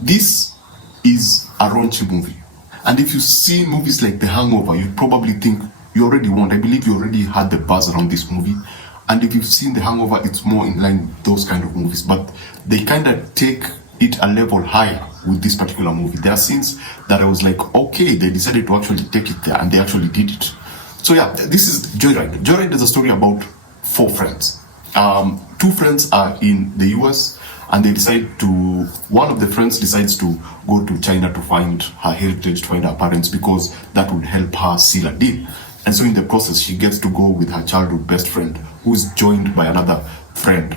this is a raunchy movie. And if you see movies like The Hangover, you probably think you already won. I believe you already had the buzz around this movie. And if you've seen The Hangover, it's more in line with those kind of movies. But they kind of take it a level higher with this particular movie. There are scenes that I was like, okay, they decided to actually take it there, and they actually did it. So yeah, this is Joyride. Joyride is a story about 4 friends. 2 friends are in the US, and they decide to, one of the friends decides to go to China to find her heritage, to find her parents, because that would help her seal a deal. And so in the process, she gets to go with her childhood best friend, who's joined by another friend.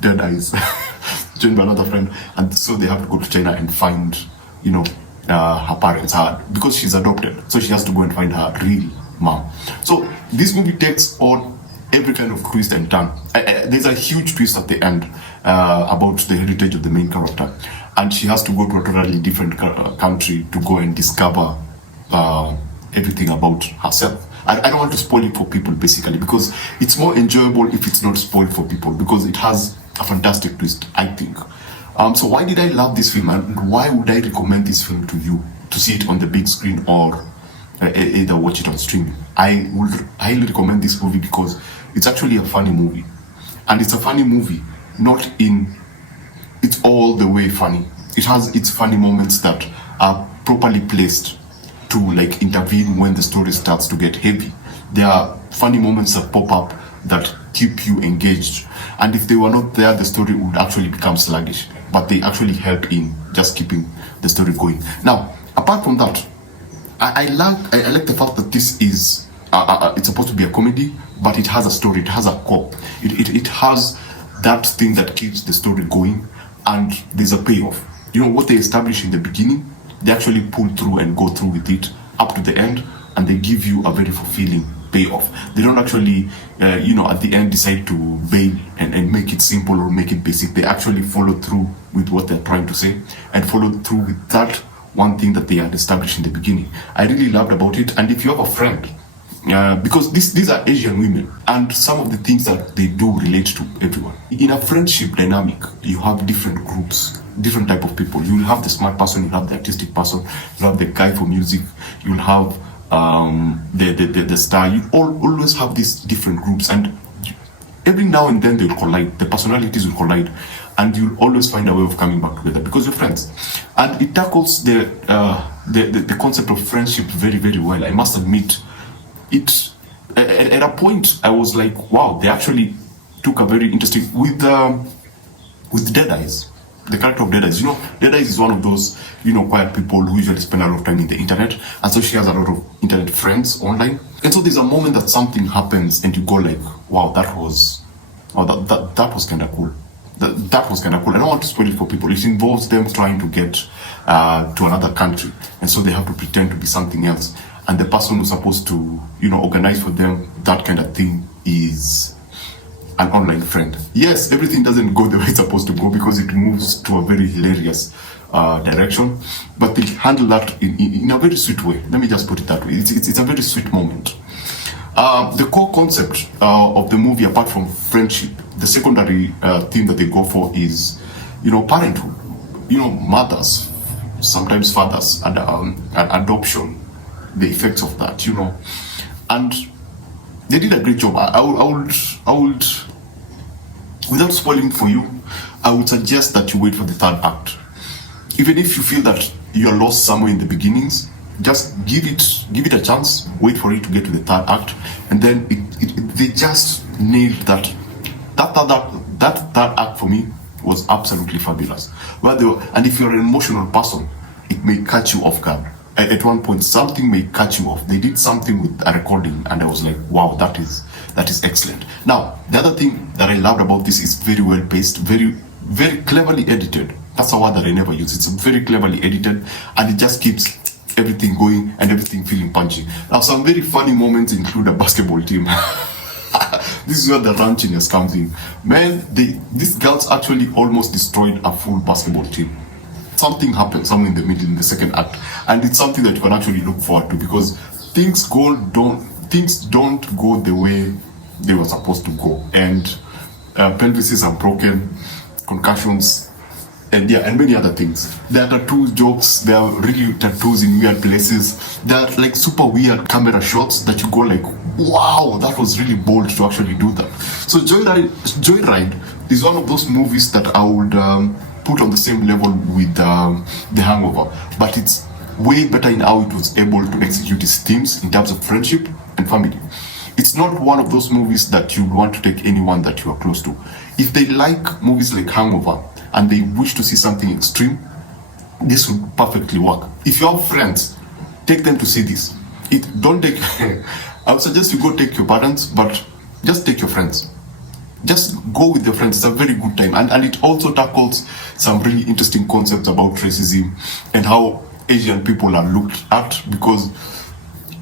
Deadeye joined by another friend. And so they have to go to China and find, her parents, because she's adopted. So she has to go and find her real mom. So this movie takes on every kind of twist and turn. There's a huge twist at the end about the heritage of the main character. And she has to go to a totally different country to go and discover everything about herself. I don't want to spoil it for people, basically, because it's more enjoyable if it's not spoiled for people, because it has a fantastic twist, I think. So why did I love this film, and why would I recommend this film to you to see it on the big screen or either watch it on streaming? I would highly recommend this movie because it's actually a funny movie. And it's a funny movie, not in it's all the way funny. It has its funny moments that are properly placed to like intervene when the story starts to get heavy. There are funny moments that pop up that keep you engaged. And if they were not there, the story would actually become sluggish. But they actually help in just keeping the story going. Now, apart from that, I like the fact that this is it's supposed to be a comedy, but it has a story, it has a core. It has that thing that keeps the story going, and there's a payoff. What they establish in the beginning, they actually pull through and go through with it up to the end, and they give you a very fulfilling payoff. They don't actually, at the end decide to bail and make it simple or make it basic. They actually follow through with what they're trying to say and follow through with that one thing that they had established in the beginning. I really loved about it. And if you have a friend, because these are Asian women, and some of the things that they do relate to everyone. In a friendship dynamic, you have different groups, different type of people. You'll have the smart person, you'll have the artistic person, you'll have the guy for music, you'll have the star. You always have these different groups, and every now and then they'll collide. The personalities will collide, and you'll always find a way of coming back together because you're friends. And it tackles the concept of friendship very, very well. I must admit, it at a point I was like, wow, they actually took a very interesting with Deadeye. The character of Deadeye. Deadeye is one of those, quiet people who usually spend a lot of time in the internet, and so she has a lot of internet friends online. And so there's a moment that something happens, and you go like, wow, that was kind of cool. That was kind of cool. I don't want to spoil it for people. It involves them trying to get to another country, and so they have to pretend to be something else. And the person who's supposed to, organize for them that kind of thing is an online friend. Yes, everything doesn't go the way it's supposed to go because it moves to a very hilarious direction, but they handle that in a very sweet way. Let me just put it that way. It's a very sweet moment. The core concept of the movie, apart from friendship, the secondary theme that they go for is, parenthood. Mothers, sometimes fathers, and adoption, the effects of that, and they did a great job. I would, without spoiling for you, I would suggest that you wait for the third act. Even if you feel that you're lost somewhere in the beginnings, just give it a chance. Wait for it to get to the third act, and then they just nailed that. That third act for me was absolutely fabulous. And if you're an emotional person, it may catch you off guard. At one point, something may catch you off. They did something with a recording, and I was like, wow, that is excellent. Now, the other thing that I loved about this is very well paced, very, very cleverly edited. That's a word that I never use. It's very cleverly edited, and it just keeps everything going and everything feeling punchy. Now, some very funny moments include a basketball team. This is where the raunchiness comes in. Man, these girls actually almost destroyed a full basketball team. Something happened somewhere in the middle, in the second act, and it's something that you can actually look forward to because things don't go the way they were supposed to go, and pelvises are broken, concussions and yeah, and many other things. There are tattoo jokes, there are really tattoos in weird places. There are like super weird camera shots that you go like, wow, that was really bold to actually do that. So Joyride is one of those movies that I would put on the same level with The Hangover, but it's way better in how it was able to execute its themes in terms of friendship and family. It's not one of those movies that you want to take anyone that you are close to. If they like movies like Hangover and they wish to see something extreme, this would perfectly work. If you have friends, take them to see this. Don't take. I would suggest you go take your parents, but just take your friends. Just go with your friends. It's a very good time, and it also tackles some really interesting concepts about racism and how Asian people are looked at, because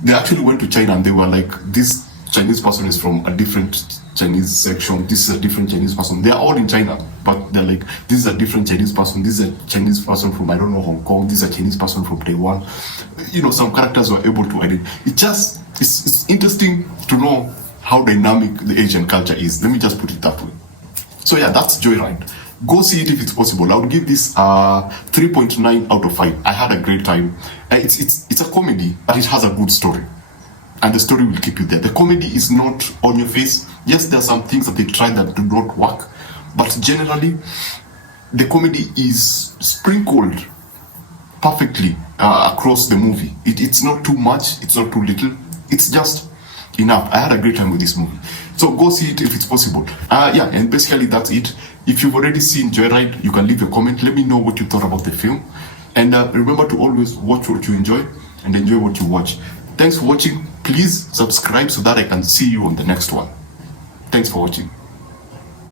they actually went to China and they were like, this Chinese person is from a different Chinese section, this is a different Chinese person. They're all in China, but they're like, this is a different Chinese person, this is a Chinese person from, I don't know, Hong Kong, this is a Chinese person from Taiwan. You know, some characters were able to edit. It's interesting to know how dynamic the Asian culture is. Let me just put it that way. So yeah, that's Joyride. Go see it if it's possible. I would give this 3.9 out of 5. I had a great time. It's a comedy, but it has a good story. And the story will keep you there. The comedy is not on your face. Yes, there are some things that they try that do not work, but generally, the comedy is sprinkled perfectly across the movie. It's not too much, it's not too little, it's just enough. I had a great time with this movie. So go see it if it's possible. Yeah, and basically that's it. If you've already seen Joyride, you can leave a comment. Let me know what you thought about the film. And remember to always watch what you enjoy and enjoy what you watch. Thanks for watching. Please subscribe so that I can see you on the next one. Thanks for watching.